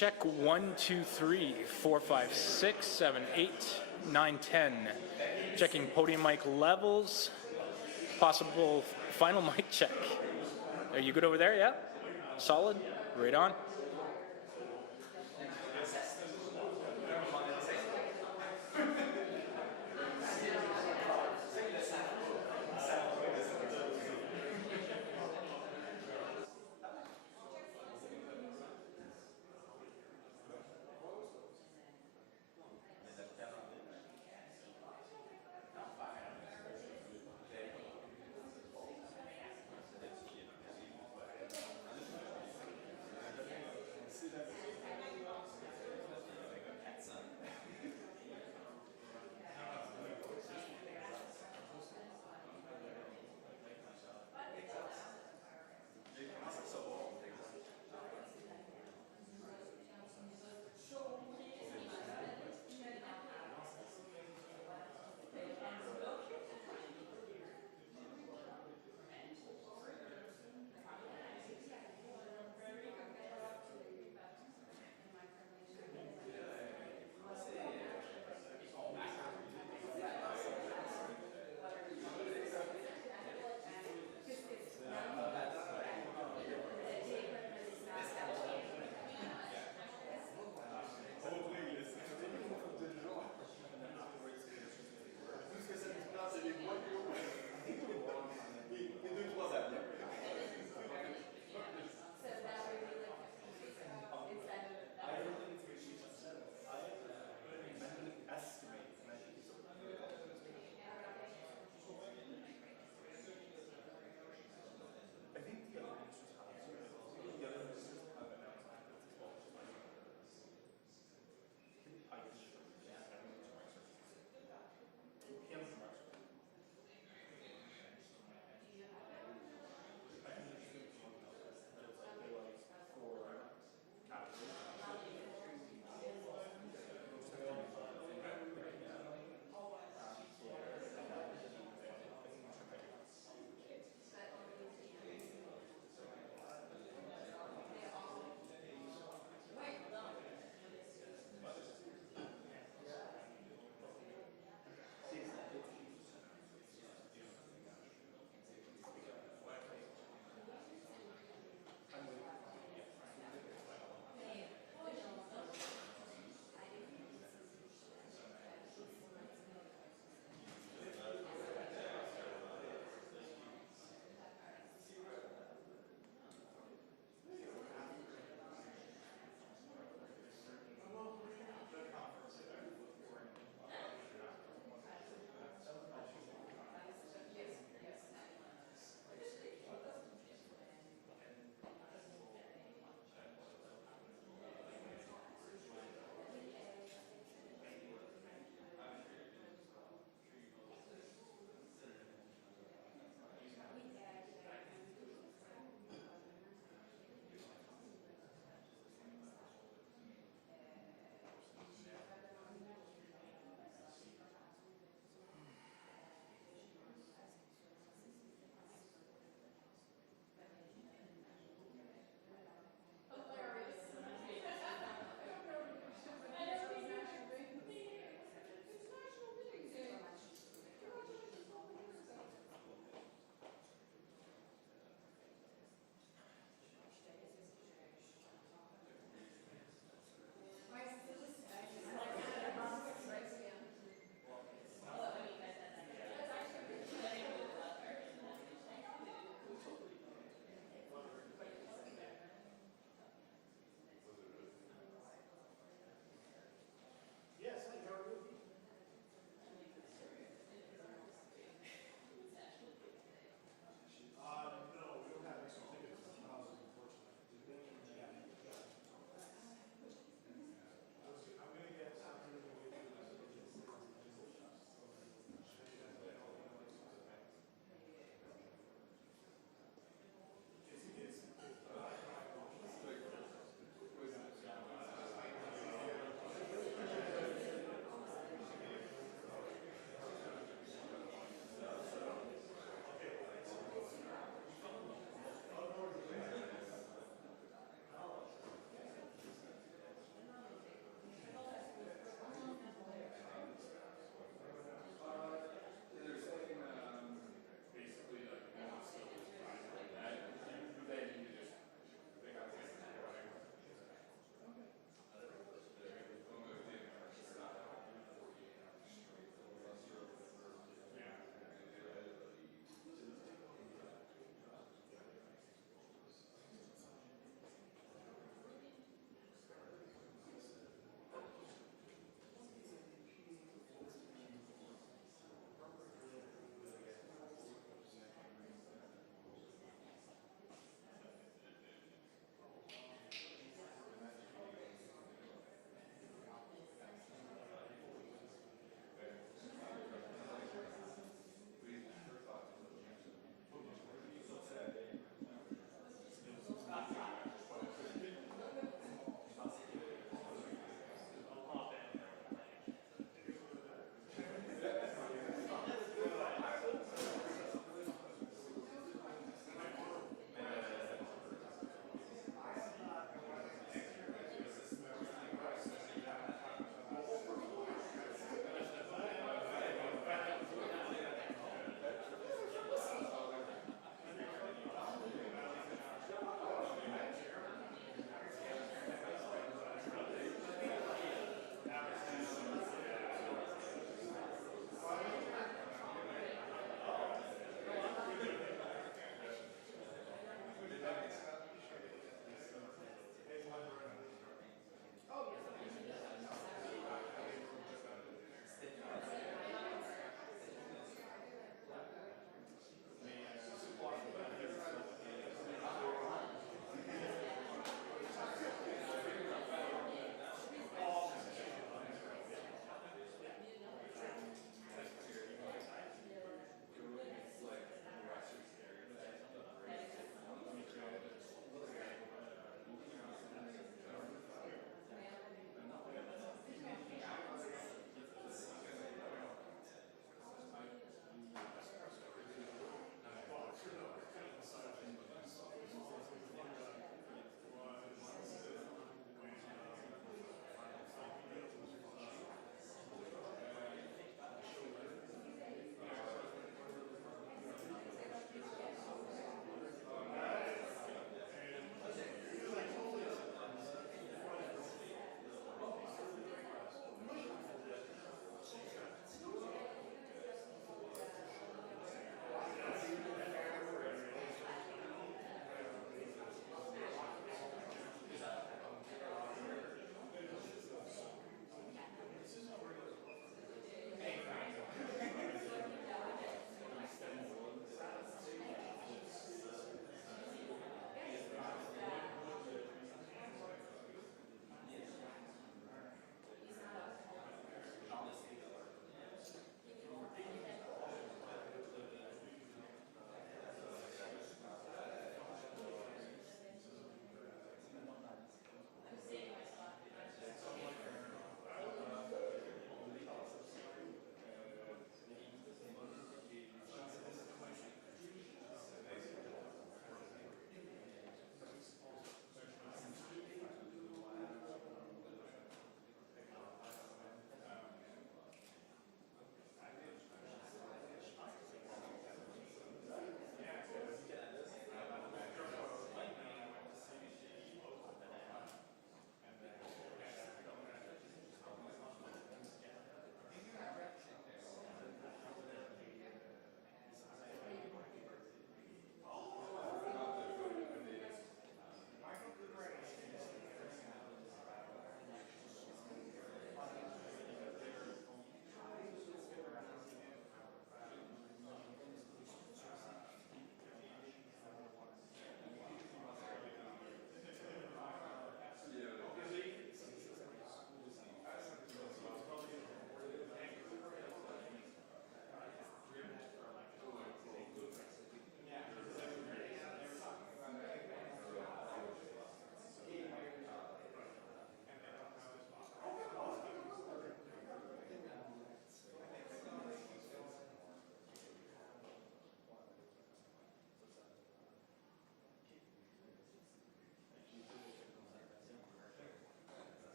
check 1, 2, 3, 4, 5, 6, 7, 8, 9, 10. Checking podium mic levels. Possible final mic check. Are you good over there? Yeah? Solid? Right on.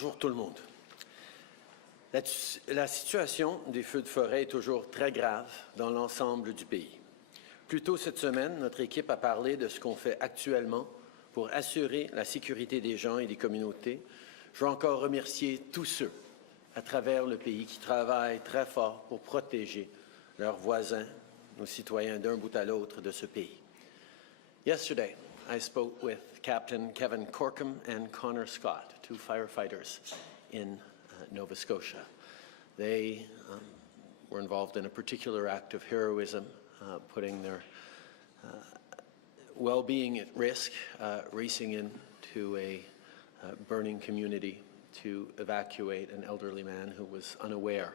Bonjour tout le monde. La situation des feux de forêt est toujours très grave dans l'ensemble du pays. Plus tôt cette semaine, notre équipe a parlé de ce qu'on fait actuellement pour assurer la sécurité des gens et des communautés. Je veux encore remercier tous ceux à travers le pays qui travaillent très fort pour protéger leurs voisins, nos citoyens d'un bout à l'autre de ce pays. Yesterday, I spoke with Captain Kevin Corkum and Connor Scott, two firefighters in Nova Scotia. They were involved in a particular act of heroism, putting their well-being at risk, racing into a burning community to evacuate an elderly man who was unaware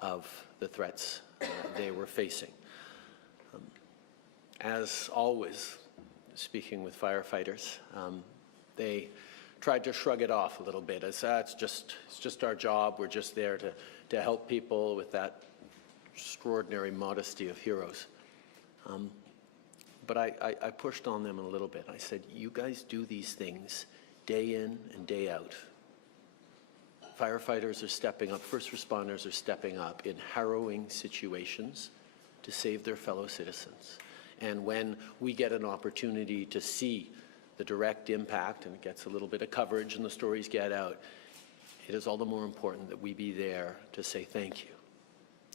of the threats they were facing. As always, speaking with firefighters, they tried to shrug it off a little bit as it's just our job. We're just there to help people with that extraordinary modesty of heroes. But I pushed on them a little bit. I said, you guys do these things day in and day out. Firefighters are stepping up, first responders are stepping up in harrowing situations to save their fellow citizens. And when we get an opportunity to see the direct impact, and it gets a little bit of coverage and the stories get out, it is all the more important that we be there to say thank you.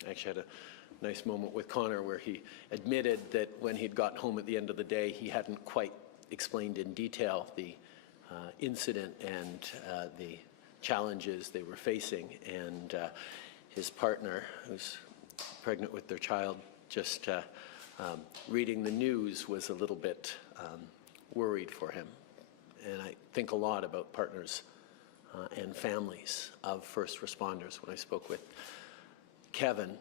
I actually had a nice moment with Connor where he admitted that when he'd gotten home at the end of the day, he hadn't quite explained in detail the incident and the challenges they were facing. And his partner, who's pregnant with their child, just reading the news was a little bit worried for him. And I think a lot about partners and families of first responders. When I spoke with Kevin,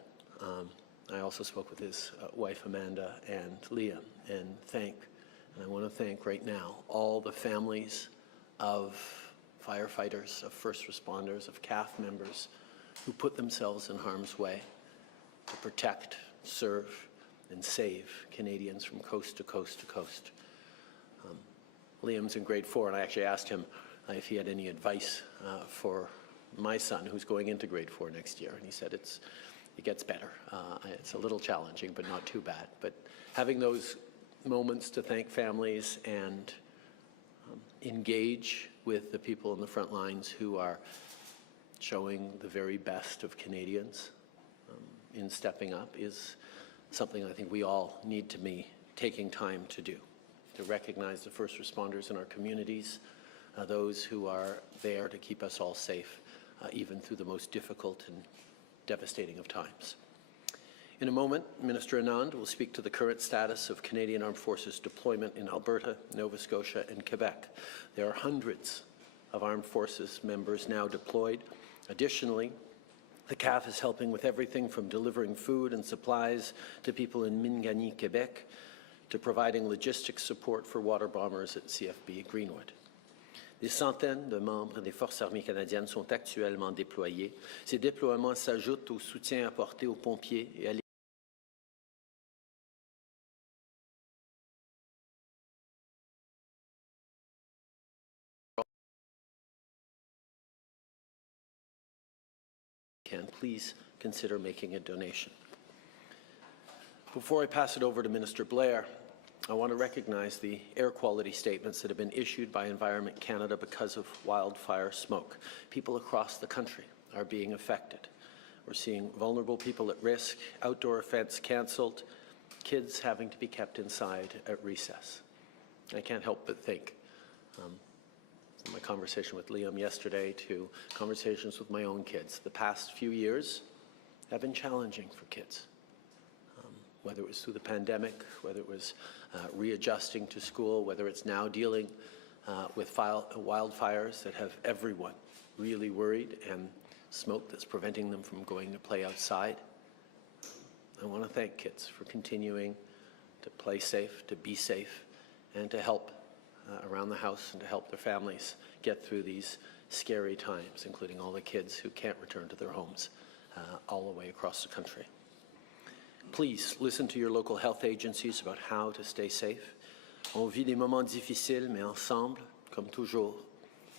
I also spoke with his wife Amanda and Liam, and I want to thank right now all the families of firefighters, of first responders, of CAF members who put themselves in harm's way to protect, serve, and save Canadians from coast to coast to coast. Liam's in grade 4, and I actually asked him if he had any advice for my son, who's going into grade 4 next year, and he said it gets better. It's a little challenging, but not too bad. But having those moments to thank families and engage with the people in the front lines who are showing the very best of Canadians in stepping up is something I think we all need to be taking time to do, to recognize the first responders in our communities, those who are there to keep us all safe, even through the most difficult and devastating of times. In a moment, Minister Anand will speak to the current status of Canadian Armed Forces deployment in Alberta, Nova Scotia, and Quebec. There are hundreds of Armed Forces members now deployed. Additionally, the CAF is helping with everything from delivering food and supplies to people in Mingani, Quebec, to providing logistics support for water bombers at CFB Greenwood. Des centaines de membres des Forces armées canadiennes sont actuellement déployés. Ces déploiements s'ajoutent au soutien apporté aux pompiers et à please consider making a donation. Before I pass it over to Minister Blair, I want to recognize the air quality statements that have been issued by Environment Canada because of wildfire smoke. People across the country are being affected. We're seeing vulnerable people at risk, outdoor events cancelled, kids having to be kept inside at recess. I can't help but think, from my conversation with Liam yesterday to conversations with my own kids, the past few years have been challenging for kids. Whether it was through the pandemic, whether it was readjusting to school, whether it's now dealing with wildfires that have everyone really worried and smoke that's preventing them from going to play outside. I want to thank kids for continuing to play safe, to be safe, and to help around the house and to help their families get through these scary times, including all the kids who can't return to their homes all the way across the country. Please listen to your local health agencies about how to stay safe. On vit des moments difficiles, mais ensemble, comme toujours,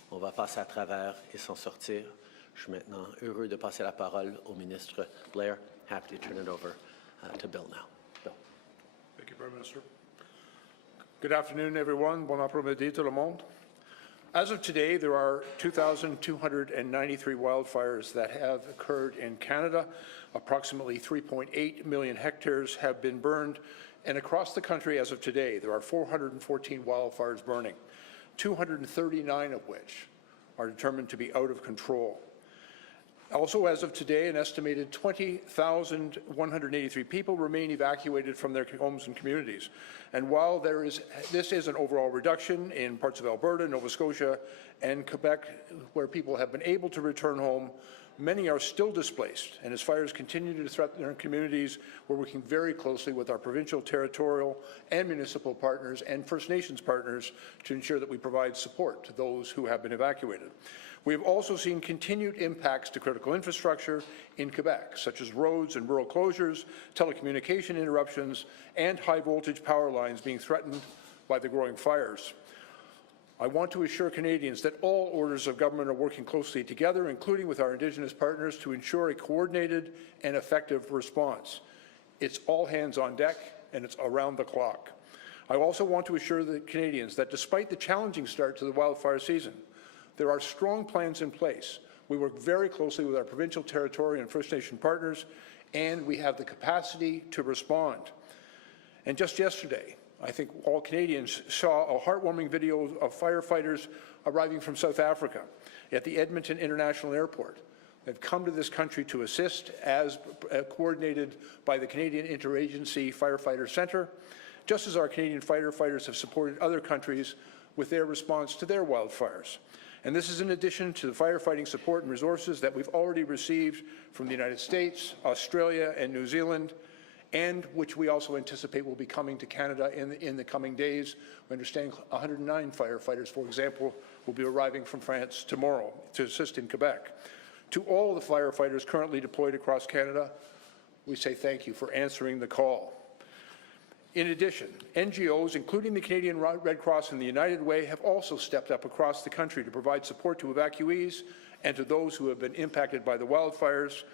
On va passer à travers et s'en sortir. Je suis maintenant heureux de passer la parole au ministre Blair. Happy to turn it over to Bill now. Bill. Thank you, Prime Minister. Good afternoon, everyone. Bon après-midi, tout le monde. As of today, there are 2,293 wildfires that have occurred in Canada. Approximately 3.8 million hectares have been burned. And across the country, as of today, there are 414 wildfires burning, 239 of which are determined to be out of control. Also, as of today, an estimated 20,183 people remain evacuated from their homes and communities. And while this is an overall reduction in parts of Alberta, Nova Scotia, and Quebec, where people have been able to return home, many are still displaced. And as fires continue to threaten their communities, we're working very closely with our provincial, territorial, and municipal partners and First Nations partners to ensure that we provide support to those who have been evacuated. We have also seen continued impacts to critical infrastructure in Quebec, such as roads and rural closures, telecommunication interruptions, and high-voltage power lines being threatened by the growing fires. I want to assure Canadians that all orders of government are working closely together, including with our Indigenous partners, to ensure a coordinated and effective response. It's all hands on deck, and it's around the clock. I also want to assure the Canadians that despite the challenging start to the wildfire season, there are strong plans in place. We work very closely with our provincial, territorial, and First Nation partners, and we have the capacity to respond. And just yesterday, I think all Canadians saw a heartwarming video of firefighters arriving from South Africa at the Edmonton International Airport. They've come to this country to assist as coordinated by the Canadian Interagency Firefighter Centre, just as our Canadian firefighters have supported other countries with their response to their wildfires. And this is in addition to the firefighting support and resources that we've already received from the United States, Australia, and New Zealand, and which we also anticipate will be coming to Canada in the coming days. We understand 109 firefighters, for example, will be arriving from France tomorrow to assist in Quebec. To all the firefighters currently deployed across Canada, we say thank you for answering the call. In addition, NGOs, including the Canadian Red Cross and the United Way, have also stepped up across the country to provide support to evacuees and to those who have been impacted by the wildfires.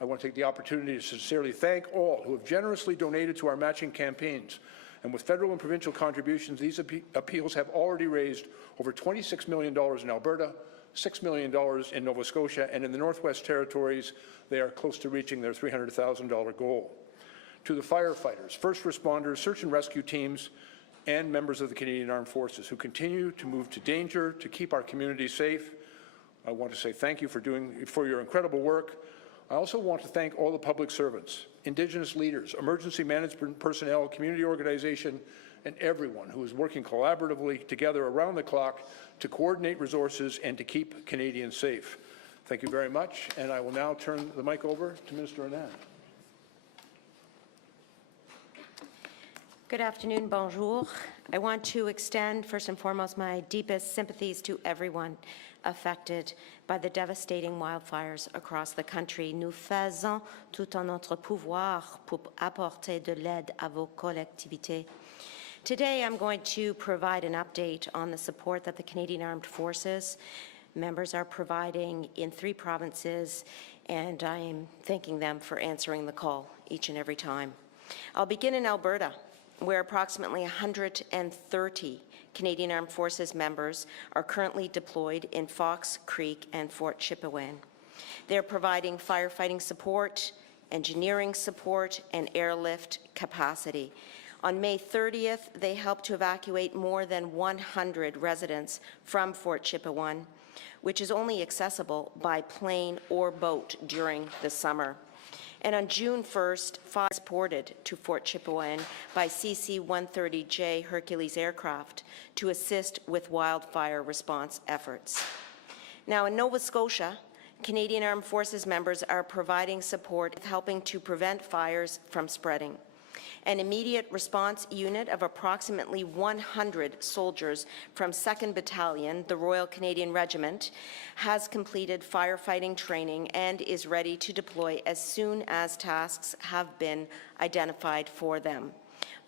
I want to take the opportunity to sincerely thank all who have generously donated to our matching campaigns. And with federal and provincial contributions, these appeals have already raised over $26 million in Alberta, $6 million in Nova Scotia, and in the Northwest Territories, they are close to reaching their $300,000 goal. To the firefighters, first responders, search and rescue teams, and members of the Canadian Armed Forces who continue to move to danger to keep our communities safe, I want to say thank you for your incredible work. I also want to thank all the public servants, Indigenous leaders, emergency management personnel, community organization, and everyone who is working collaboratively together around the clock to coordinate resources and to keep Canadians safe. Thank you very much, and I will now turn the mic over to Minister Anand. Good afternoon, bonjour. I want to extend, first and foremost, my deepest sympathies to everyone affected by the devastating wildfires across the country. Nous faisons tout en notre pouvoir pour apporter de l'aide à vos collectivités. Today, I'm going to provide an update on the support that the Canadian Armed Forces members are providing in 3 provinces, and I am thanking them for answering the call each and every time. I'll begin in Alberta, where approximately 130 Canadian Armed Forces members are currently deployed in Fox Creek and Fort Chipewyan. They're providing firefighting support, engineering support, and airlift capacity. On May 30th, they helped to evacuate more than 100 residents from Fort Chipewyan, which is only accessible by plane or boat during the summer. And on June 1st, 5 transported to Fort Chipewyan by CC-130J Hercules aircraft to assist with wildfire response efforts. Now, in Nova Scotia, Canadian Armed Forces members are providing support, helping to prevent fires from spreading. An immediate response unit of approximately 100 soldiers from 2nd Battalion, the Royal Canadian Regiment, has completed firefighting training and is ready to deploy as soon as tasks have been identified for them.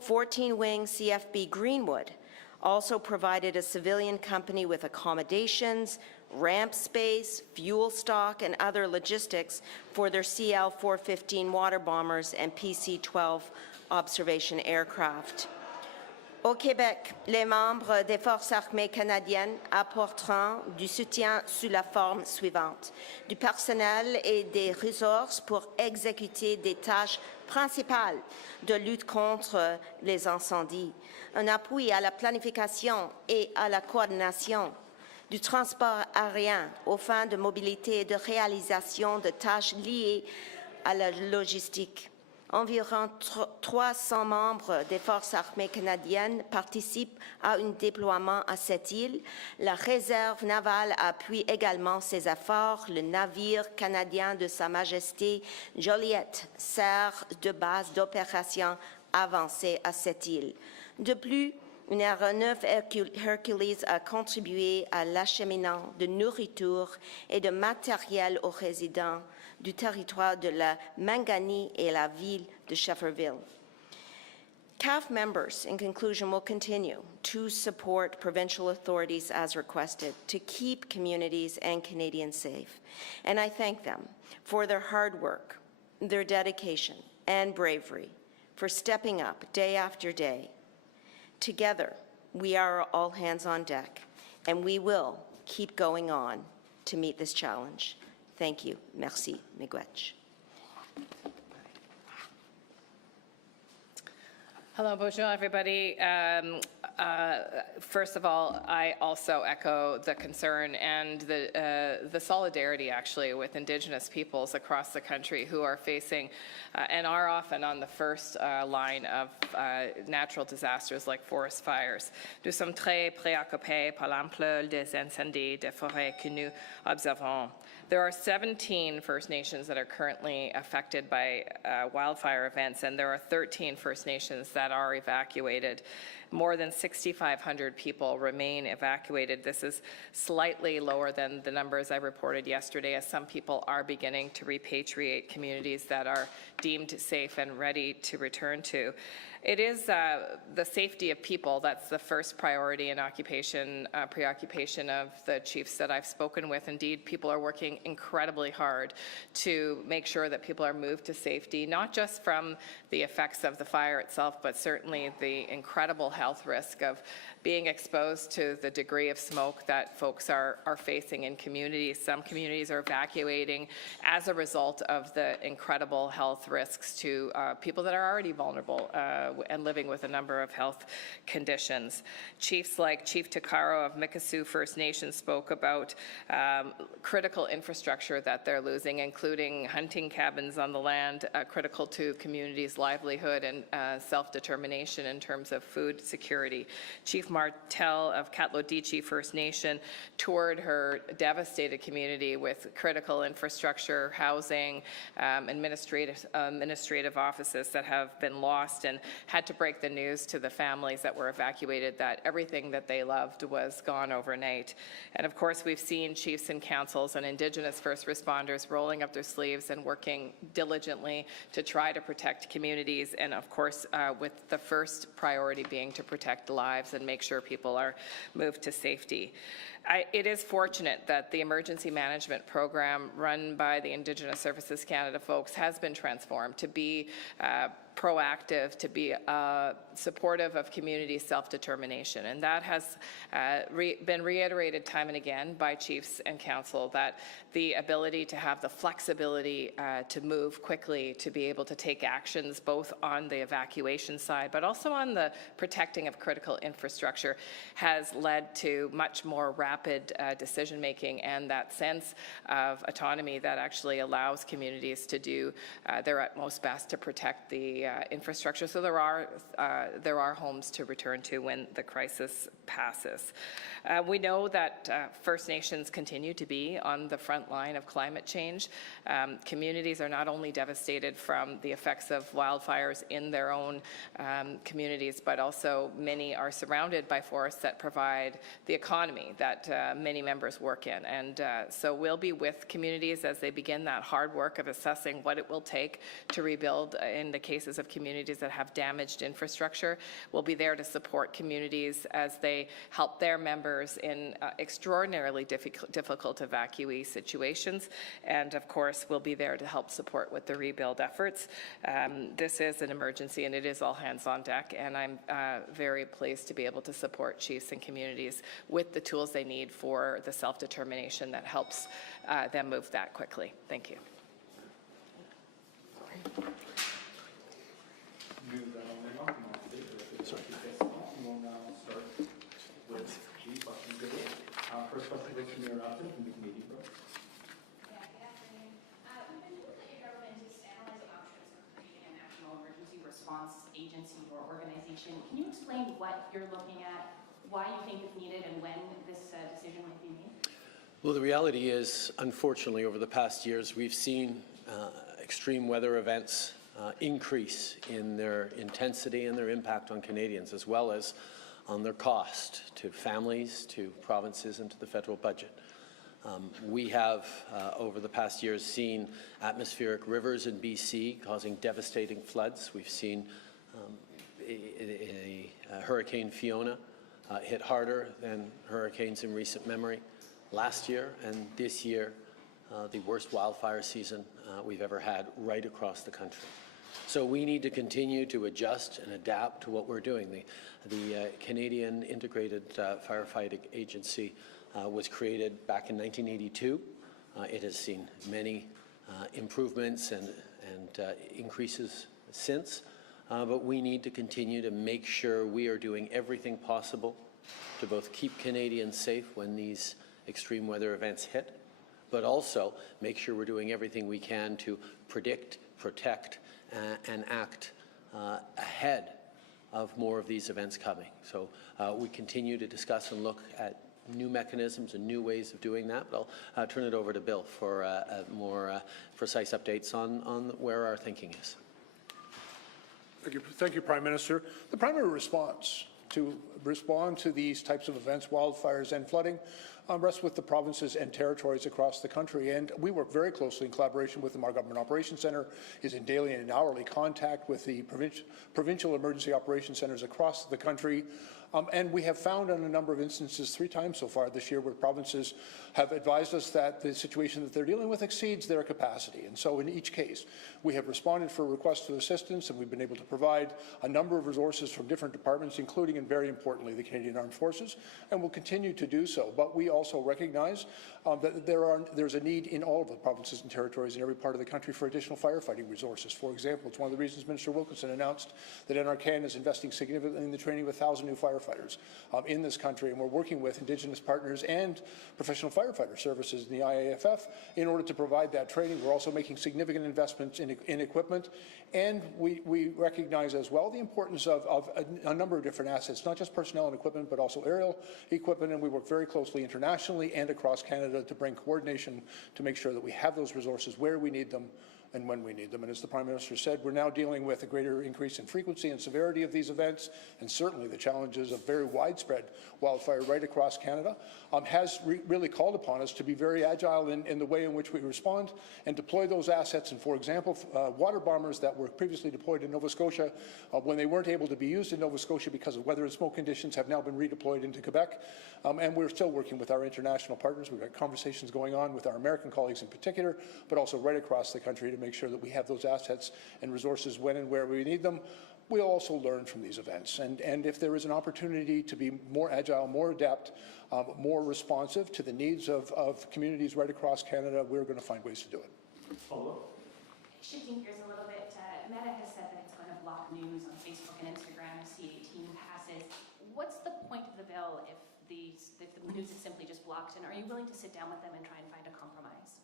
14-wing CFB Greenwood also provided a civilian company with accommodations, ramp space, fuel stock, and other logistics for their CL-415 water bombers and PC-12 observation aircraft. Au Québec, les membres des Forces armées canadiennes apporteront du soutien sous la forme suivante: du personnel et des ressources pour exécuter des tâches principales de lutte contre les incendies, un appui à la planification et à la coordination, du transport aérien aux fins de mobilité et de réalisation de tâches liées à la logistique. Environ 300 membres des Forces armées canadiennes participent à un déploiement à cette île. La réserve navale appuie également ces efforts. Le navire canadien de Sa Majesté Joliette sert de base d'opération avancée à cette île. De plus, une aéronef Hercules a contribué à l'acheminement de nourriture et de matériel aux résidents du territoire de la Mangani et la ville de Shefferville. CAF members, in conclusion, will continue to support provincial authorities as requested to keep communities and Canadians safe. And I thank them for their hard work, their dedication, and bravery, for stepping up day after day. Together, we are all hands on deck, and we will keep going on to meet this challenge. Thank you. Merci. Miigwech. Hello, bonjour, everybody. First of all, I also echo the concern and the solidarity, actually, with Indigenous peoples across the country who are facing and are often on the first line of natural disasters like forest fires. Nous sommes très préoccupés par l'ampleur des incendies de forêt que nous observons. There are 17 First Nations that are currently affected by wildfire events, and there are 13 First Nations that are evacuated. More than 6,500 people remain evacuated. This is slightly lower than the numbers I reported yesterday, as some people are beginning to repatriate communities that are deemed safe and ready to return to. It is the safety of people that's the first priority and preoccupation of the chiefs that I've spoken with. Indeed, people are working incredibly hard to make sure that people are moved to safety, not just from the effects of the fire itself, but certainly the incredible health risk of being exposed to the degree of smoke that folks are facing in communities. Some communities are evacuating as a result of the incredible health risks to people that are already vulnerable and living with a number of health conditions. Chiefs like Chief Takaro of Mikisew First Nation spoke about critical infrastructure that they're losing, including hunting cabins on the land, critical to communities' livelihood and self-determination in terms of food security. Chief Martel of Katlodichi First Nation toured her devastated community with critical infrastructure, housing, administrative offices that have been lost, and had to break the news to the families that were evacuated that everything that they loved was gone overnight. And of course, we've seen chiefs and councils and Indigenous first responders rolling up their sleeves and working diligently to try to protect communities, and of course, with the first priority being to protect lives and make sure people are moved to safety. It is fortunate that the emergency management program run by the Indigenous Services Canada folks has been transformed to be proactive, to be supportive of community self-determination. And that has been reiterated time and again by chiefs and council, that the ability to have the flexibility to move quickly, to be able to take actions both on the evacuation side, but also on the protecting of critical infrastructure, has led to much more rapid decision-making and that sense of autonomy that actually allows communities to do their utmost best to protect the infrastructure. So there are homes to return to when the crisis passes. We know that First Nations continue to be on the front line of climate change. Communities are not only devastated from the effects of wildfires in their own communities, but also many are surrounded by forests that provide the economy that many members work in. And so we'll be with communities as they begin that hard work of assessing what it will take to rebuild in the cases cases of communities that have damaged infrastructure. We'll be there to support communities as they help their members in extraordinarily difficult evacuee situations. And of course, we'll be there to help support with the rebuild efforts. This is an emergency and it is all hands on deck. And I'm very pleased to be able to support chiefs and communities with the tools they need for the self-determination that helps them move that quickly. Thank you. First question goes to Mayor Robson from the Canadian Group. Yeah, good afternoon. We've been told that your government is analyzing options for creating a national emergency response agency or organization. Can you explain what you're looking at, why you think it's needed, and when this decision might be made? Well, the reality is, unfortunately, over the past years, we've seen extreme weather events increase in their intensity and their impact on Canadians, as well as on their cost to families, to provinces, and to the federal budget. We have, over the past years, seen atmospheric rivers in BC causing devastating floods. We've seen Hurricane Fiona hit harder than hurricanes in recent memory last year, and this year, the worst wildfire season we've ever had right across the country. So we need to continue to adjust and adapt to what we're doing. The Canadian Integrated Firefighting Agency was created back in 1982. It has seen many improvements and increases since, but we need to continue to make sure we are doing everything possible to both keep Canadians safe when these extreme weather events hit, but also make sure we're doing everything we can to predict, protect, and act ahead of more of these events coming. So we continue to discuss and look at new mechanisms and new ways of doing that, but I'll turn it over to Bill for more precise updates on where our thinking is. Thank you, Prime Minister. The primary response to respond to these types of events, wildfires and flooding, rests with the provinces and territories across the country. And we work very closely in collaboration with them. Our Government Operations Centre is in daily and hourly contact with the provincial emergency operations centres across the country. And we have found on a number of instances, 3 times so far this year, where provinces have advised us that the situation that they're dealing with exceeds their capacity. And so in each case, we have responded for requests for assistance, and we've been able to provide a number of resources from different departments, including, and very importantly, the Canadian Armed Forces, and will continue to do so. But we also recognize that there's a need in all of the provinces and territories in every part of the country for additional firefighting resources. For example, it's one of the reasons Minister Wilkinson announced that NRCan is investing significantly in the training of 1,000 new firefighters in this country, and we're working with Indigenous partners and professional firefighter services in the IAFF in order to provide that training. We're also making significant investments in equipment, and we recognize as well the importance of a number of different assets, not just personnel and equipment, but also aerial equipment, and we work very closely internationally and across Canada to bring coordination to make sure that we have those resources where we need them and when we need them. And as the Prime Minister said, we're now dealing with a greater increase in frequency and severity of these events, and certainly the challenges of very widespread wildfire right across Canada has really called upon us to be very agile in the way in which we respond and deploy those assets. And for example, water bombers that were previously deployed in Nova Scotia, when they weren't able to be used in Nova Scotia because of weather and smoke conditions, have now been redeployed into Quebec. And we're still working with our international partners. We've got conversations going on with our American colleagues in particular, but also right across the country to make sure that we have those assets and resources when and where we need them. We'll also learn from these events. And if there is an opportunity to be more agile, more adept, more responsive to the needs of communities right across Canada, we're going to find ways to do it. Shifting gears a little bit, Meta has said that it's going to block news on Facebook and Instagram if C-18 passes. What's the point of the bill if the news is simply just blocked? And are you willing to sit down with them and try and find a compromise?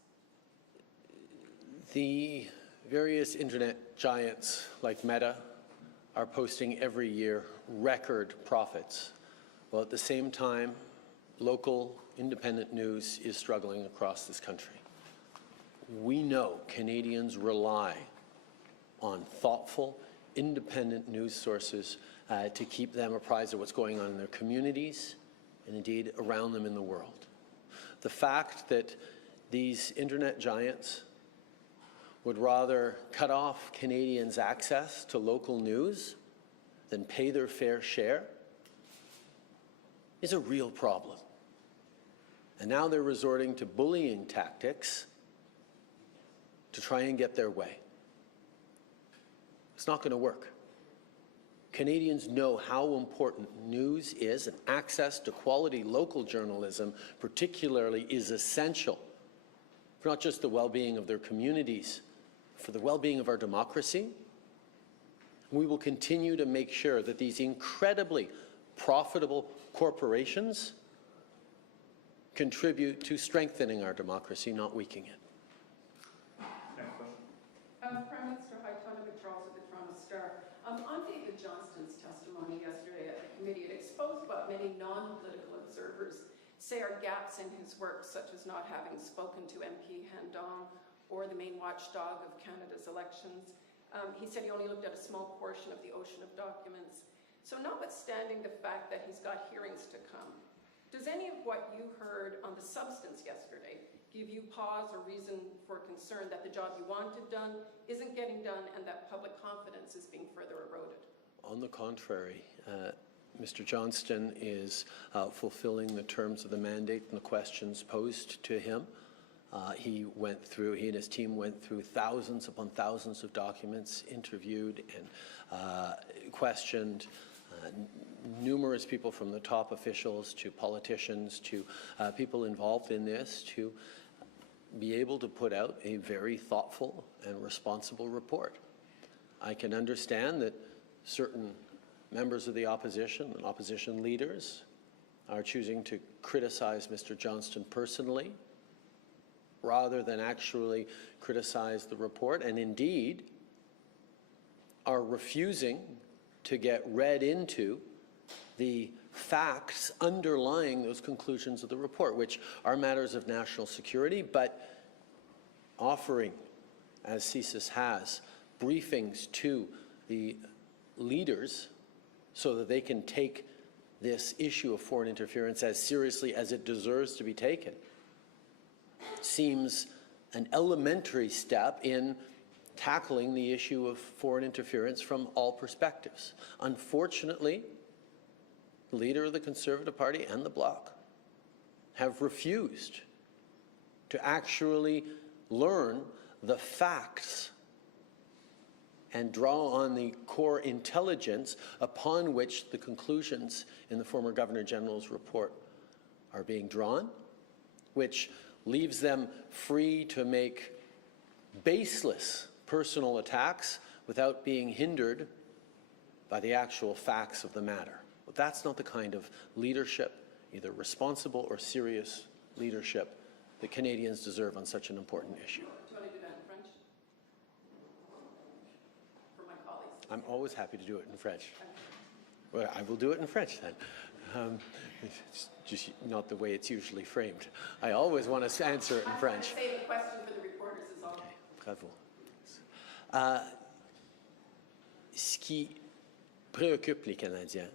The various internet giants like Meta are posting every year record profits, while at the same time, local independent news is struggling across this country. We know Canadians rely on thoughtful, independent news sources to keep them apprised of what's going on in their communities and indeed around them in the world. The fact that these internet giants would rather cut off Canadians' access to local news than pay their fair share is a real problem. And now they're resorting to bullying tactics to try and get their way. It's not going to work. Canadians know how important news is, and access to quality local journalism particularly is essential for not just the well-being of their communities, for the well-being of our democracy. We will continue to make sure that these incredibly profitable corporations contribute to strengthening our democracy, not weakening it. Prime Minister, hi, Tony McCharles of the Toronto Star. On David Johnston's testimony yesterday at the committee, it exposed what many non-political observers say are gaps in his work, such as not having spoken to MP Hendon or the main watchdog of Canada's elections. He said he only looked at a small portion of the ocean of documents. So notwithstanding the fact that he's got hearings to come, does any of what you heard on the substance yesterday give you pause or reason for concern that the job you wanted done isn't getting done and that public confidence is being further eroded? On the contrary, Mr. Johnston is fulfilling the terms of the mandate and the questions posed to him. He and his team went through thousands upon thousands of documents, interviewed and questioned numerous people, from the top officials to politicians to people involved in this, to be able to put out a very thoughtful and responsible report. I can understand that certain members of the opposition and opposition leaders are choosing to criticize Mr. Johnston personally rather than actually criticize the report, and indeed are refusing to get read into the facts underlying those conclusions of the report, which are matters of national security, but offering, as CSIS has, briefings to the leaders so that they can take this issue of foreign interference as seriously as it deserves to be taken, seems an elementary step in tackling the issue of foreign interference from all perspectives. Unfortunately, the leader of the Conservative Party and the Bloc have refused to actually learn the facts and draw on the core intelligence upon which the conclusions in the former Governor General's report are being drawn, which leaves them free to make baseless personal attacks without being hindered by the actual facts of the matter. But that's not the kind of leadership, either responsible or serious leadership, that Canadians deserve on such an important issue. Do you want to do that in French? For my colleagues. I'm always happy to do it in French. Well, I will do it in French then. It's just not the way it's usually framed. I always want to answer it in French. I'm trying to save a question for the reporters is all. Okay, bravo. Ce qui préoccupe les Canadiens,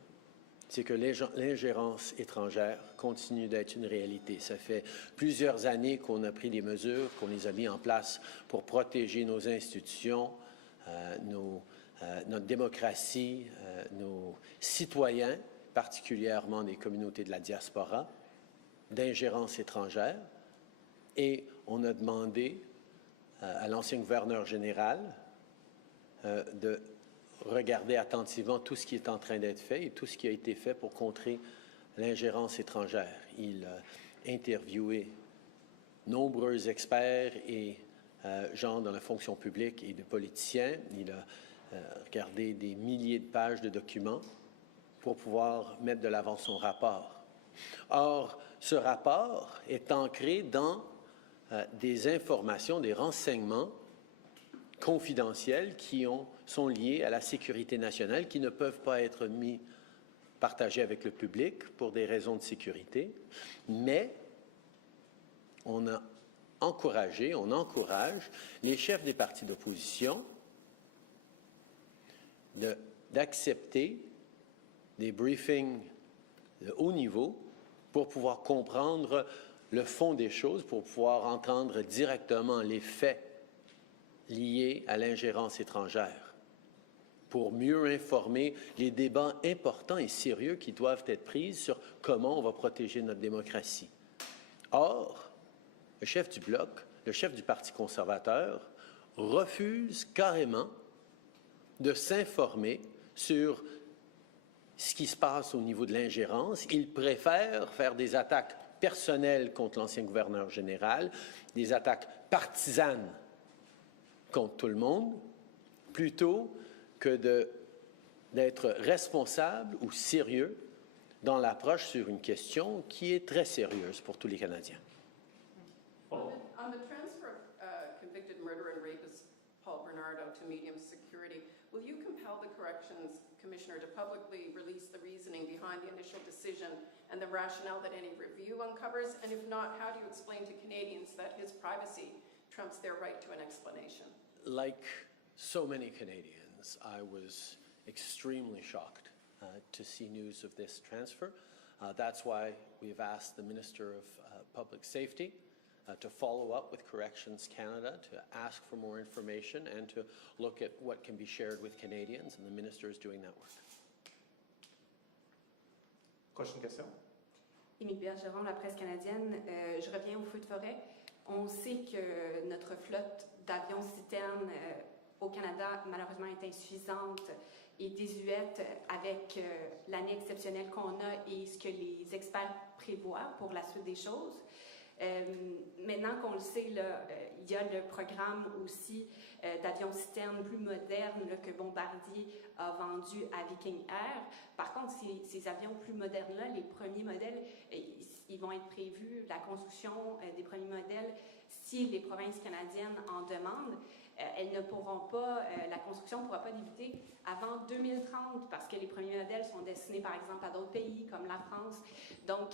c'est que l'ingérence étrangère continue d'être une réalité. Ça fait plusieurs années qu'on a pris des mesures, qu'on les a mis en place pour protéger nos institutions, notre démocratie, nos citoyens, particulièrement des communautés de la diaspora, d'ingérence étrangère. Et on a demandé à l'ancien gouverneur général de regarder attentivement tout ce qui est en train d'être fait et tout ce qui a été fait pour contrer l'ingérence étrangère. Il a interviewé nombreux experts et gens dans la fonction publique et de politiciens. Il a regardé des milliers de pages de documents pour pouvoir mettre de l'avant son rapport. Or, ce rapport est ancré dans des informations, des renseignements confidentiels qui sont liés à la sécurité nationale, qui ne peuvent pas être partagés avec le public pour des raisons de sécurité, mais on encourage les chefs des partis d'opposition d'accepter des briefings de haut niveau pour pouvoir comprendre le fond des choses, pour pouvoir entendre directement les faits liées à l'ingérence étrangère, pour mieux informer les débats importants et sérieux qui doivent être pris sur comment on va protéger notre démocratie. Or, le chef du Bloc, le chef du Parti conservateur, refuse carrément de s'informer sur ce qui se passe au niveau de l'ingérence. Il préfère faire des attaques personnelles contre l'ancien gouverneur général, des attaques partisanes contre tout le monde, plutôt que d'être responsable ou sérieux dans l'approche sur une question qui est très sérieuse pour tous les Canadiens. On the transfer of convicted murderer and rapist Paul Bernardo to medium security, will you compel the Corrections Commissioner to publicly release the reasoning behind the initial decision and the rationale that any review uncovers? And if not, how do you explain to Canadians that his privacy trumps their right to an explanation? Like so many Canadians, I was extremely shocked to see news of this transfer. That's why we've asked the Minister of Public Safety to follow up with Corrections Canada, to ask for more information and to look at what can be shared with Canadians, and the Minister is doing that work. Prochaine question. Émile Bergeron, La Presse canadienne. Je reviens au feu de forêt. On sait que notre flotte d'avions citernes au Canada, malheureusement, est insuffisante et désuète avec l'année exceptionnelle qu'on a et ce que les experts prévoient pour la suite des choses. Maintenant qu'on le sait, là, il y a le programme aussi d'avions citernes plus modernes là, que Bombardier a vendu à Viking Air. Par contre, ces avions plus modernes-là, les premiers modèles, ils vont être prévus, la construction des premiers modèles, si les provinces canadiennes en demandent, elles ne pourront pas, la construction ne pourra pas débuter avant 2030 parce que les premiers modèles sont destinés par exemple à d'autres pays comme la France. Donc,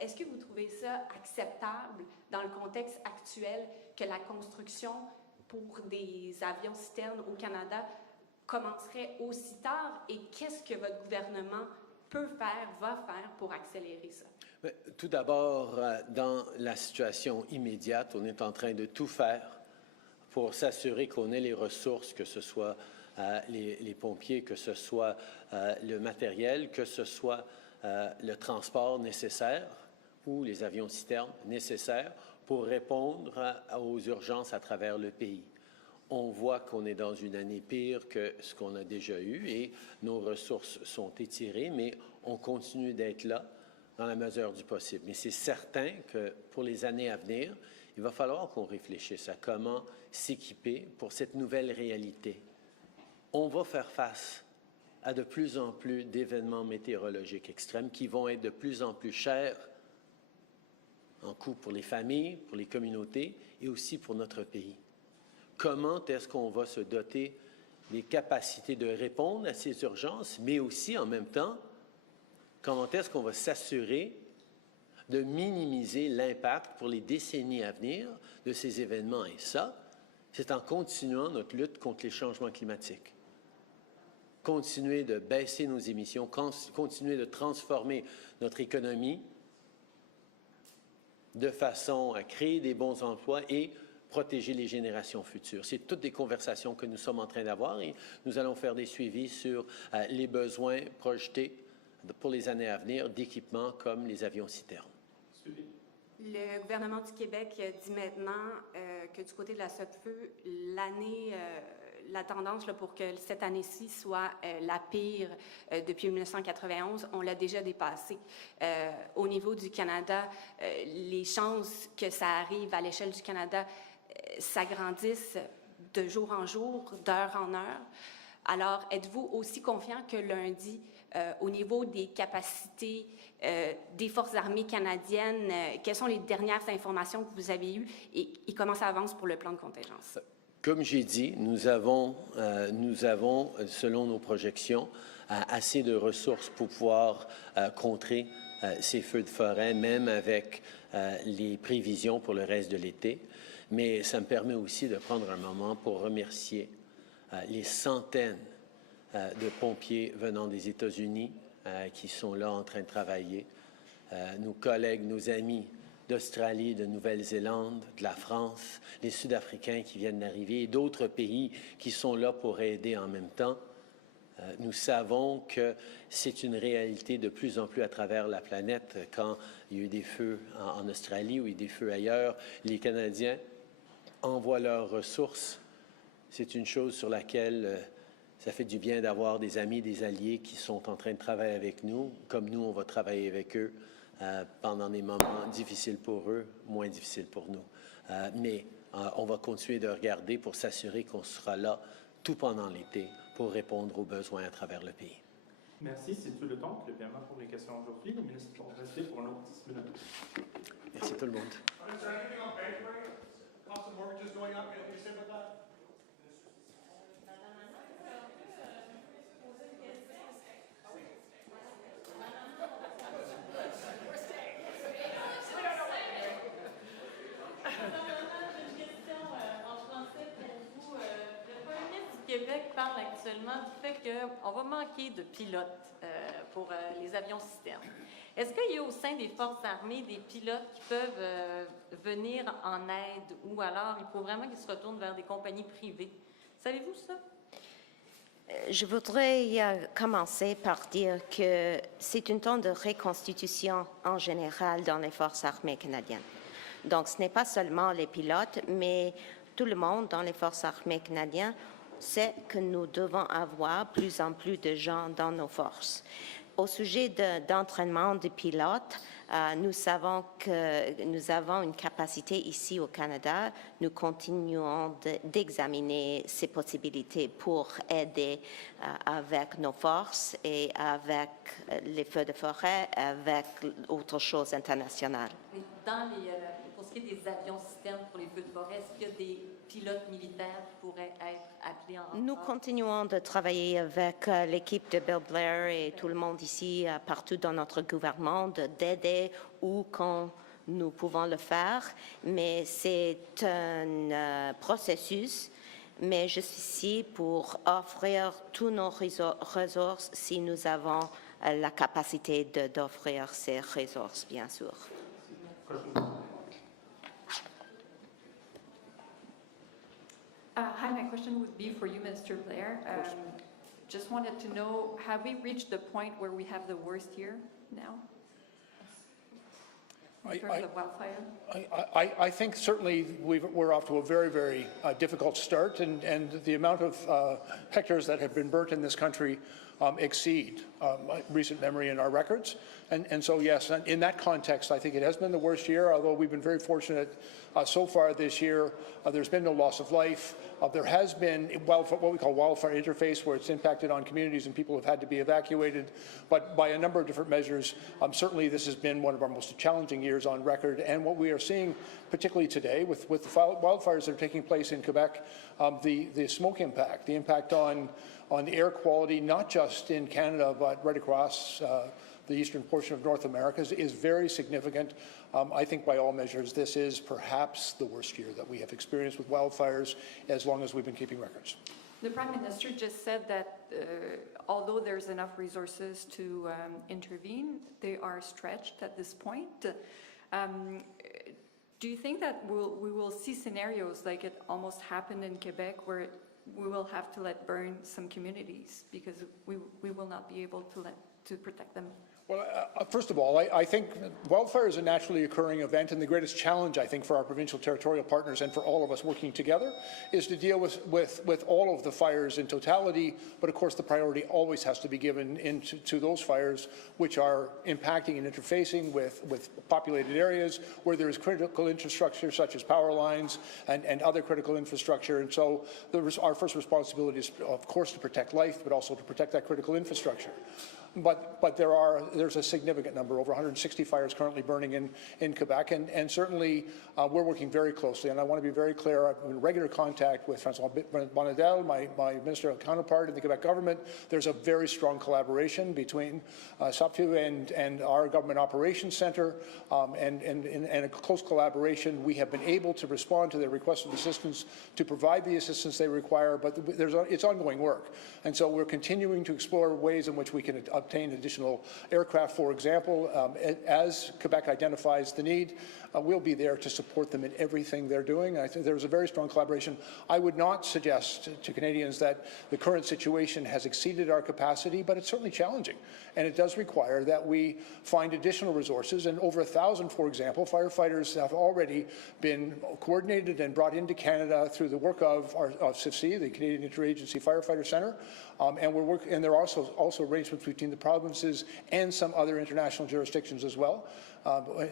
est-ce que vous trouvez ça acceptable dans le contexte actuel que la construction pour des avions citernes au Canada commencerait aussi tard et qu'est-ce que votre gouvernement peut faire, va faire pour accélérer ça? Tout d'abord, dans la situation immédiate, on est en train de tout faire pour s'assurer qu'on ait les ressources, que ce soit les pompiers, que ce soit le matériel, que ce soit le transport nécessaire ou les avions citernes nécessaires pour répondre aux urgences à travers le pays. On voit qu'on est dans une année pire que ce qu'on a déjà eu et nos ressources sont étirées, mais on continue d'être là dans la mesure du possible. Mais c'est certain que pour les années à venir, il va falloir qu'on réfléchisse à comment s'équiper pour cette nouvelle réalité. On va faire face à de plus en plus d'événements météorologiques extrêmes qui vont être de plus en plus chers en coût pour les familles, pour les communautés et aussi pour notre pays. Comment est-ce qu'on va se doter des capacités de répondre à ces urgences, mais aussi en même temps, comment est-ce qu'on va s'assurer de minimiser l'impact pour les décennies à venir de ces événements? Et ça, c'est en continuant notre lutte contre les changements climatiques. Continuer de baisser nos émissions, continuer de transformer notre économie de façon à créer des bons emplois et protéger les générations futures. C'est toutes des conversations que nous sommes en train d'avoir et nous allons faire des suivis sur les besoins projetés pour les années à venir d'équipements comme les avions citernes. Le gouvernement du Québec dit maintenant que du côté de la Sot-Feu, la tendance là, pour que cette année-ci soit la pire depuis 1991, on l'a déjà dépassée. Au niveau du Canada, les chances que ça arrive à l'échelle du Canada s'agrandissent de jour en jour, d'heure en heure. Alors, êtes-vous aussi confiant que lundi, au niveau des capacités des Forces armées canadiennes, quelles sont les dernières informations que vous avez eues et comment ça avance pour le plan de contingence? Comme j'ai dit, nous avons, selon nos projections, assez de ressources pour pouvoir contrer ces feux de forêt, même avec les prévisions pour le reste de l'été. Mais ça me permet aussi de prendre un moment pour remercier les centaines de pompiers venant des États-Unis qui sont là en train de travailler, nos collègues, nos amis de d'Australie, de Nouvelle-Zélande, de la France, les Sud-Africains qui viennent d'arriver et d'autres pays qui sont là pour aider en même temps. Nous savons que c'est une réalité de plus en plus à travers la planète. Quand il y a eu des feux en Australie ou il y a eu des feux ailleurs, les Canadiens envoient leurs ressources. C'est une chose sur laquelle ça fait du bien d'avoir des amis, des alliés qui sont en train de travailler avec nous. Comme nous, on va travailler avec eux pendant des moments difficiles pour eux, moins difficiles pour nous. Mais on va continuer de regarder pour s'assurer qu'on sera là tout pendant l'été pour répondre aux besoins à travers le pays. Merci, c'est tout le temps que le gouvernement pour les questions aujourd'hui. Le ministre va rester pour un autre 10 minutes. Merci tout le monde. Québec parle actuellement du fait qu'on va manquer de pilotes pour les avions citernes. Est-ce qu'il y a au sein des forces armées des pilotes qui peuvent venir en aide ou alors il faut vraiment qu'ils se retournent vers des compagnies privées? Savez-vous ça? Je voudrais commencer par dire que c'est un temps de reconstitution en général dans les forces armées canadiennes. Donc, ce n'est pas seulement les pilotes, mais tout le monde dans les forces armées canadiennes sait que nous devons avoir plus en plus de gens dans nos forces. Au sujet d'entraînement de pilotes, nous savons que nous avons une capacité ici au Canada. Nous continuons d'examiner ces possibilités pour aider avec nos forces et avec les feux de forêt, avec autre chose internationale. Pour ce qui est des avions citernes pour les feux de forêt, est-ce qu'il y a des pilotes militaires qui pourraient être appelés en renfort? Nous continuons de travailler avec l'équipe de Bill Blair et tout le monde ici, partout dans notre gouvernement, d'aider où quand nous pouvons le faire. Mais c'est un processus. Mais je suis ici pour offrir tous nos ressources si nous avons la capacité d'offrir ces ressources, bien sûr. Hi, my question would be for you, Mr. Blair. Just wanted to know, have we reached the point where we have the worst year now? In terms of wildfire? I think certainly we're off to a very, very difficult start, and the amount of hectares that have been burnt in this country exceed recent memory in our records. And so, yes, in that context, I think it has been the worst year, although we've been very fortunate so far this year. There's been no loss of life. There has been what we call wildfire interface, where it's impacted on communities and people have had to be evacuated. But by a number of different measures, certainly this has been one of our most challenging years on record. And what we are seeing, particularly today, with the wildfires that are taking place in Quebec, the smoke impact, the impact on the air quality, not just in Canada, but right across the eastern portion of North America, is very significant. I think by all measures, this is perhaps the worst year that we have experienced with wildfires as long as we've been keeping records. The Prime Minister just said that although there's enough resources to intervene, they are stretched at this point. Do you think that we will see scenarios like it almost happened in Quebec, where we will have to let burn some communities because we will not be able to protect them? Well, first of all, I think wildfire is a naturally occurring event, and the greatest challenge, I think, for our provincial territorial partners and for all of us working together is to deal with all of the fires in totality, but of course the priority always has to be given to those fires which are impacting and interfacing with populated areas where there is critical infrastructure such as power lines and other critical infrastructure. And so our first responsibility is, of course, to protect life, but also to protect that critical infrastructure. But there's a significant number, over 160 fires currently burning in Quebec, and certainly we're working very closely, and I want to be very clear, I'm in regular contact with François Bonnadel, my ministerial counterpart in the Quebec government. There's a very strong collaboration between SAPFU and our Government Operations Centre, and a close collaboration. We have been able to respond to their requests of assistance, to provide the assistance they require, but it's ongoing work. And so we're continuing to explore ways in which we can obtain obtain additional aircraft, for example. As Quebec identifies the need, we'll be there to support them in everything they're doing. I think there's a very strong collaboration. I would not suggest to Canadians that the current situation has exceeded our capacity, but it's certainly challenging. And it does require that we find additional resources. And over 1,000, for example, firefighters have already been coordinated and brought into Canada through the work of CIFC, the Canadian Interagency Firefighter Centre. And there are also arrangements between the provinces and some other international jurisdictions as well.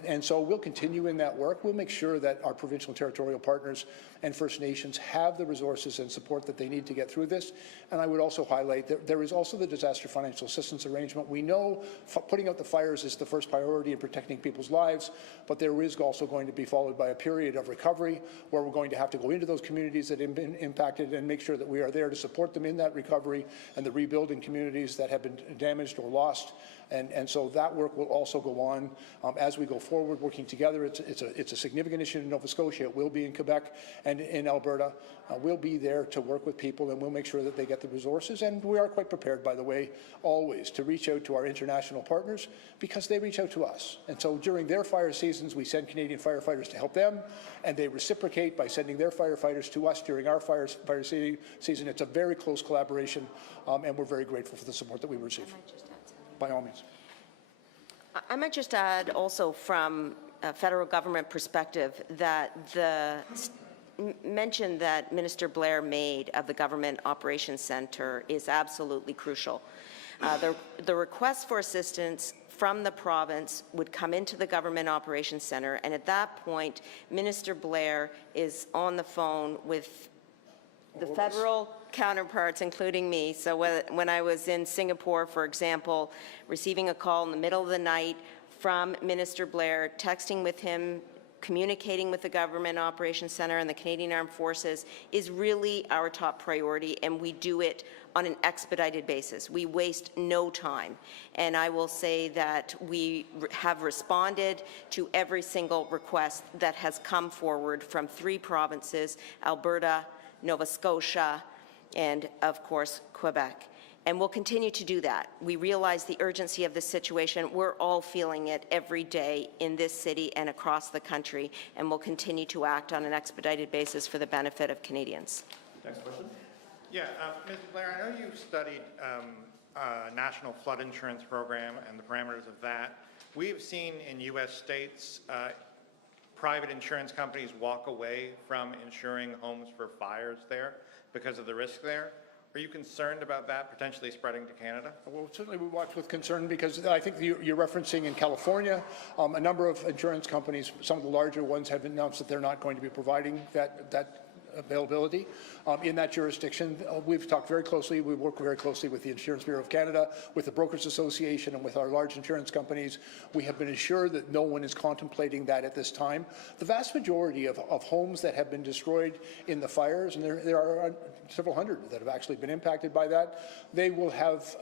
And so we'll continue in that work. We'll make sure that our provincial and territorial partners and First Nations have the resources and support that they need to get through this. And I would also highlight that there is also the disaster financial assistance arrangement. We know putting out the fires is the first priority in protecting people's lives, but there is also going to be followed by a period of recovery where we're going to have to go into those communities that have been impacted and make sure that we are there to support them in that recovery and the rebuilding communities that have been damaged or lost. And so that work will also go on as we go forward, working together. It's a significant issue in Nova Scotia. It will be in Quebec and in Alberta. We'll be there to work with people, and we'll make sure that they get the resources. And we are quite prepared, by the way, always to reach out to our international partners because they reach out to us. And so during their fire seasons, we send Canadian firefighters to help them, and they reciprocate by sending their firefighters to us during our fire season. It's a very close collaboration, and we're very grateful for the support that we receive. By all means. I might just add also from a federal government perspective that the mention that Minister Blair made of the Government Operations Centre is absolutely crucial. The request for assistance from the province would come into the Government Operations Centre, and at that point, Minister Blair is on the phone with the federal counterparts, including me. So when I was in Singapore, for example, receiving a call in the middle of the night from Minister Blair, texting with him, communicating with the Government Operations Centre and the Canadian Armed Forces is really our top priority, and we do it on an expedited basis. We waste no time. And I will say that we have responded to every single request that has come forward from 3 provinces, Alberta, Nova Scotia, and of course, Quebec. And we'll continue to do that. We realize the urgency of this situation. We're all feeling it every day in this city and across the country, and we'll continue to act on an expedited basis for the benefit of Canadians. Next question. Yeah, Ms. Blair, I know you've studied National Flood Insurance Program and the parameters of that. We've seen in U.S. states private insurance companies walk away from insuring homes for fires there because of the risk there. Are you concerned about that potentially spreading to Canada? Well, certainly we watch with concern because I think you're referencing in California, a number of insurance companies, some of the larger ones have announced that they're not going to be providing that availability in that jurisdiction. We've talked very closely, we work very closely with the Insurance Bureau of Canada, with the Brokers Association, and with our large insurance companies. We have been assured that no one is contemplating that at this time. The vast majority of homes that have been destroyed in the fires, and there are several hundred that have actually been impacted by that, they will have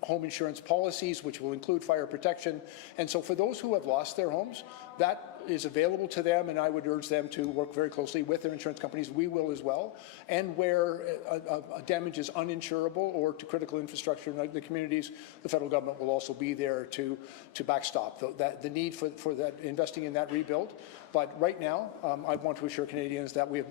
home insurance policies which will include fire protection. And so for those who have lost their homes, that is available to them, and I would urge them to work very closely with their insurance companies. We will as well. And where a damage is uninsurable or to critical infrastructure in the communities, the federal government will also be there to backstop the need for that, investing in that rebuild. But right now, I want to assure Canadians that we've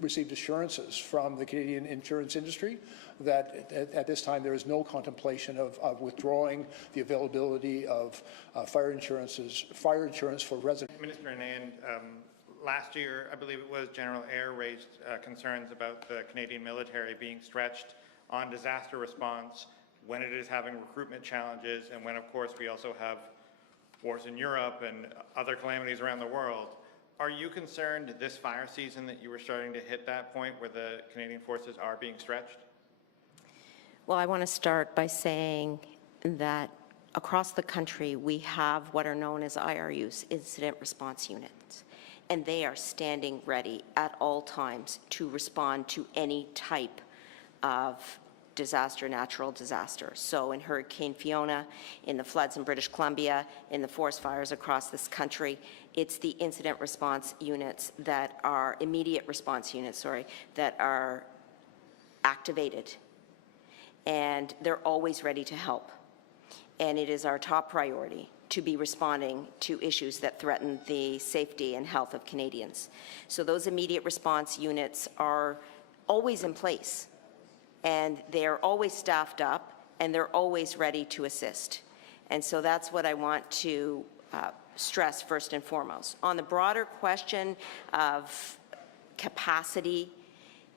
received assurances from the Canadian insurance industry that at this time there is no contemplation of withdrawing the availability of fire insurance for residents. Minister Anand, last year, I believe it was, General Eyre raised concerns about the Canadian military being stretched on disaster response when it is having recruitment challenges and when, of course, we also have wars in Europe and other calamities around the world. Are you concerned this fire season that you were starting to hit that point where the Canadian forces are being stretched? Well, I want to start by saying that across the country, we have what are known as IRUs, Incident Response Units, and they are standing ready at all times to respond to any type of disaster, natural disaster. So in Hurricane Fiona, in the floods in British Columbia, in the forest fires across this country, it's the incident response units that are, immediate response units, that are activated. And they're always ready to help. and it is our top priority to be responding to issues that threaten the safety and health of Canadians. So those immediate response units are always in place, and they're always staffed up, and they're always ready to assist. And so that's what I want to stress first and foremost. On the broader question of capacity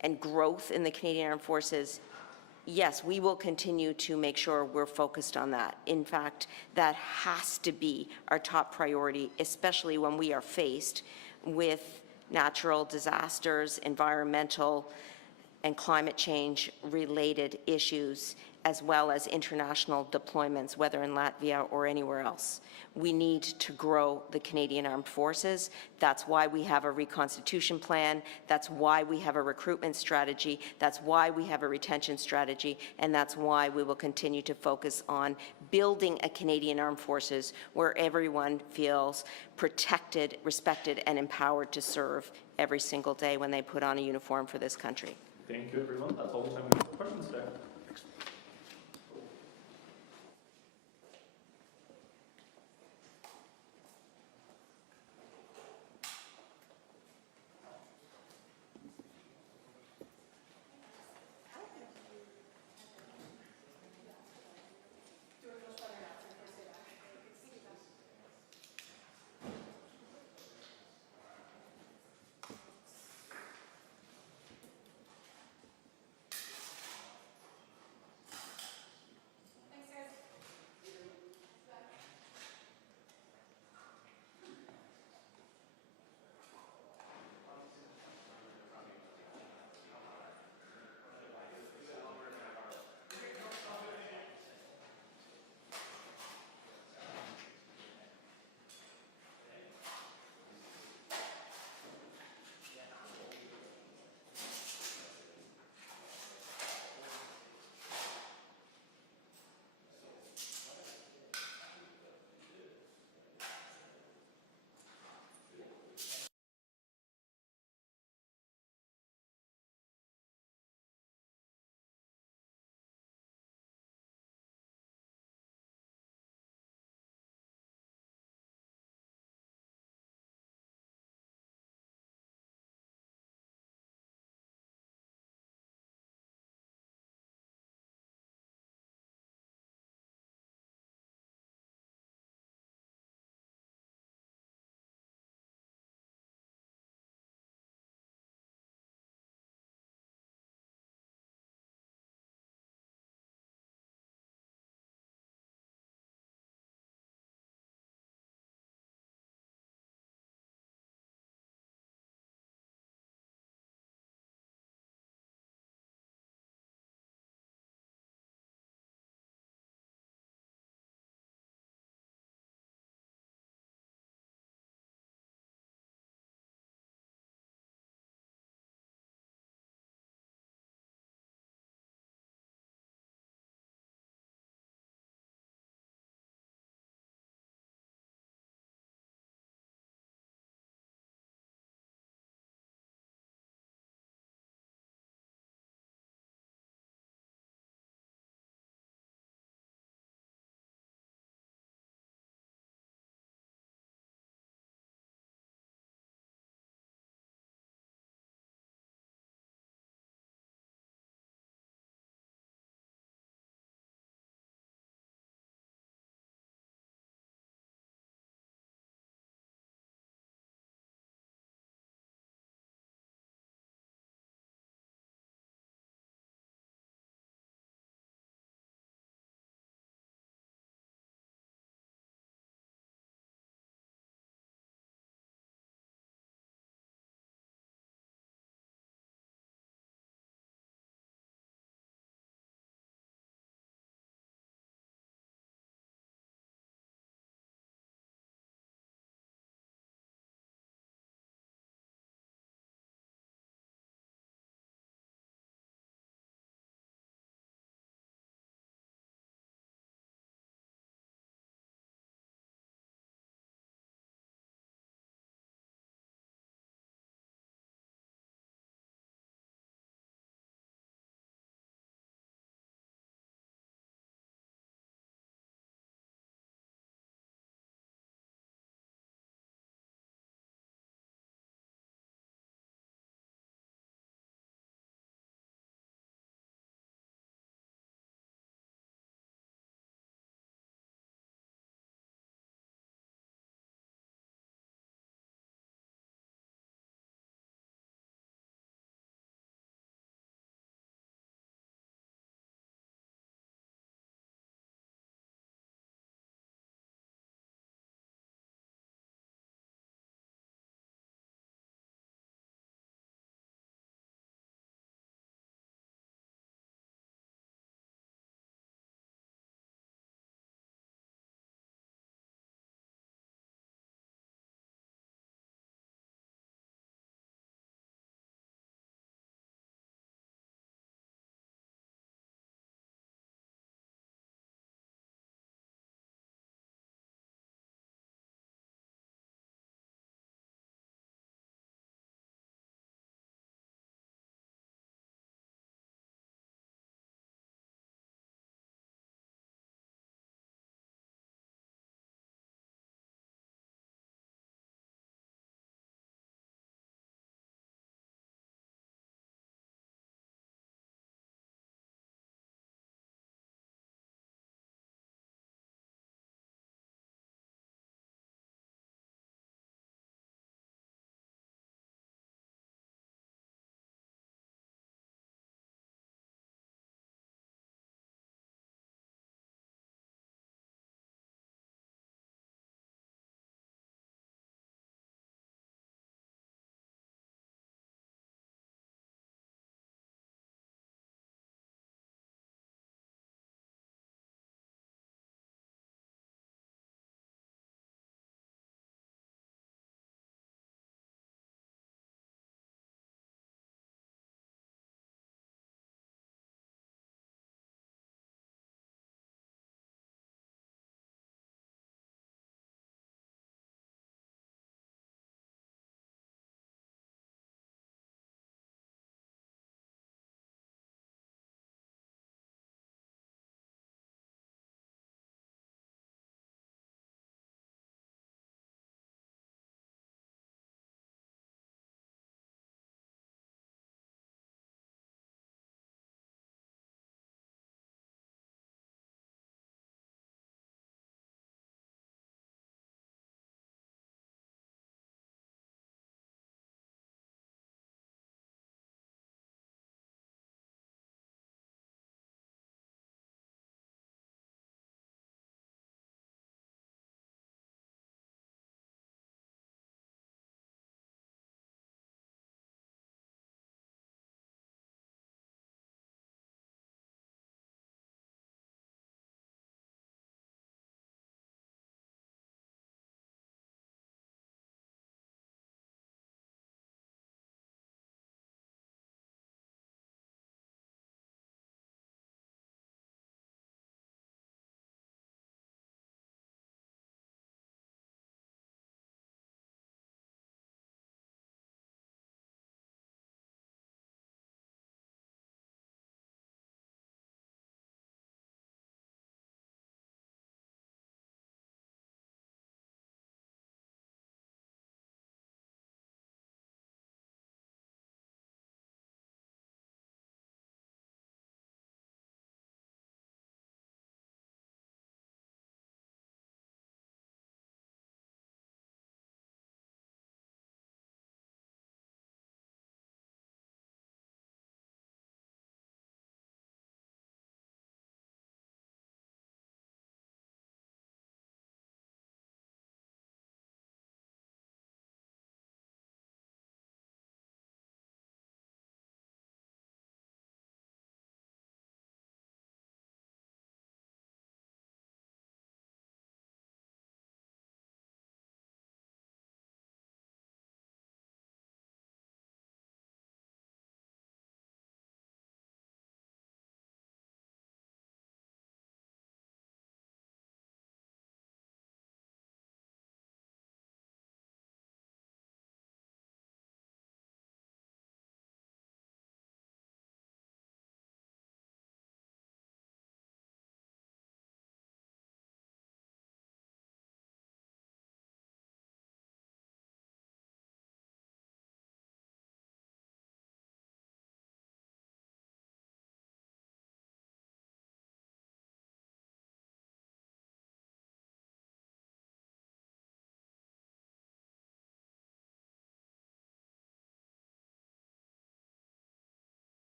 and growth in the Canadian Armed Forces, yes, we will continue to make sure we're focused on that. In fact, that has to be our top priority, especially when we are faced with natural disasters, environmental and climate change related issues, as well as international deployments, whether in Latvia or anywhere else. We need to grow the Canadian Armed Forces. That's why we have a reconstitution plan. That's why we have a recruitment strategy. That's why we have a retention strategy. And that's why we will continue to focus on building a Canadian Armed Forces where everyone feels protected, respected, and empowered to serve every single day when they put on a uniform for this country. Thank you, everyone. That's all the time we have.